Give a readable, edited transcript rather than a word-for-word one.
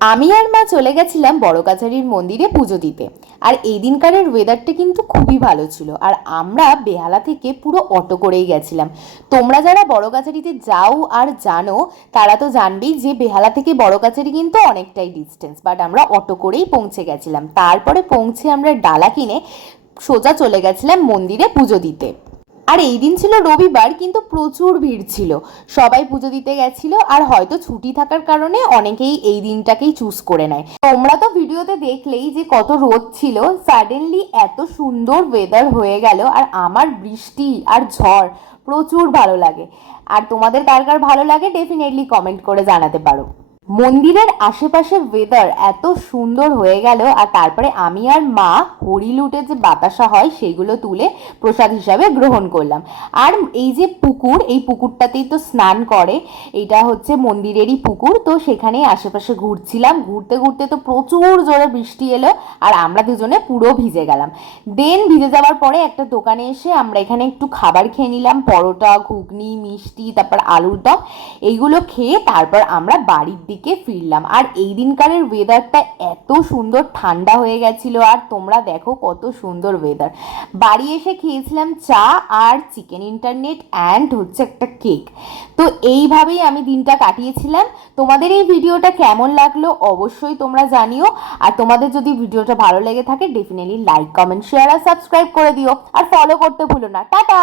আমি আর মা চলে গেছিলাম বড় কাছারির মন্দিরে পুজো দিতে। আর এই দিনকারের ওয়েদারটা কিন্তু খুবই ভালো ছিল। আর আমরা বেহালা থেকে পুরো অটো করেই গেছিলাম। তোমরা যারা বড় কাছারিতে যাও আর জানো, তারা তো জানবেই যে বেহালা থেকে বড় কাছারি কিন্তু অনেকটাই ডিস্টেন্স, বাট আমরা অটো করেই পৌঁছে গেছিলাম। তারপরে পৌঁছে আমরা ডালা কিনে সোজা চলে গেছিলাম মন্দিরে পুজো দিতে। আর এই দিন ছিল রবিবার, কিন্তু প্রচুর ভিড় ছিল। সবাই পুজো দিতে গেছিল, আর হয়তো ছুটি থাকার কারণে অনেকেই এই দিনটাকেই চুজ করে নেয়। তোমরা তো ভিডিওতে দেখলেই যে কত রোদ ছিল, সাডেনলি এত সুন্দর ওয়েদার হয়ে গেল। আর আমার বৃষ্টি আর ঝড় প্রচুর ভালো লাগে। আর তোমাদের কার কার ভালো লাগে ডেফিনেটলি কমেন্ট করে জানাতে পারো। মন্দিরের আশেপাশে ওয়েদার এত সুন্দর হয়ে গেল। আর তারপরে আমি আর মা হরি লুটে যে বাতাসা হয় সেগুলো তুলে প্রসাদ হিসাবে গ্রহণ করলাম। আর এই যে পুকুর, এই পুকুরটাতেই তো স্নান করে। এটা হচ্ছে মন্দিরেরই পুকুর, তো সেখানেই আশেপাশে ঘুরছিলাম। ঘুরতে ঘুরতে তো প্রচুর জোরে বৃষ্টি এলো, আর আমরা দুজনে পুরো ভিজে গেলাম। দেন ভিজে যাওয়ার পরে একটা দোকানে এসে আমরা এখানে একটু খাবার খেয়ে নিলাম, পরোটা, ঘুগনি, মিষ্টি, তারপর আলুর দম। এইগুলো খেয়ে তারপর আমরা বাড়ির দিকে ফিরলাম। আর এই দিনকারের ওয়েদারটা এত সুন্দর ঠান্ডা হয়ে গেছিল, আর তোমরা দেখো কত সুন্দর ওয়েদার। বাড়ি এসে খেয়েছিলাম চা আর চিকেন ইন্টারনেট অ্যান্ড হচ্ছে একটা কেক। তো এইভাবেই আমি দিনটা কাটিয়েছিলাম। তোমাদের এই ভিডিওটা কেমন লাগলো অবশ্যই তোমরা জানিও। আর তোমাদের যদি ভিডিওটা ভালো লেগে থাকে ডেফিনেটলি লাইক, কমেন্ট, শেয়ার আর সাবস্ক্রাইব করে দিও। আর ফলো করতে ভুলো না। টাটা।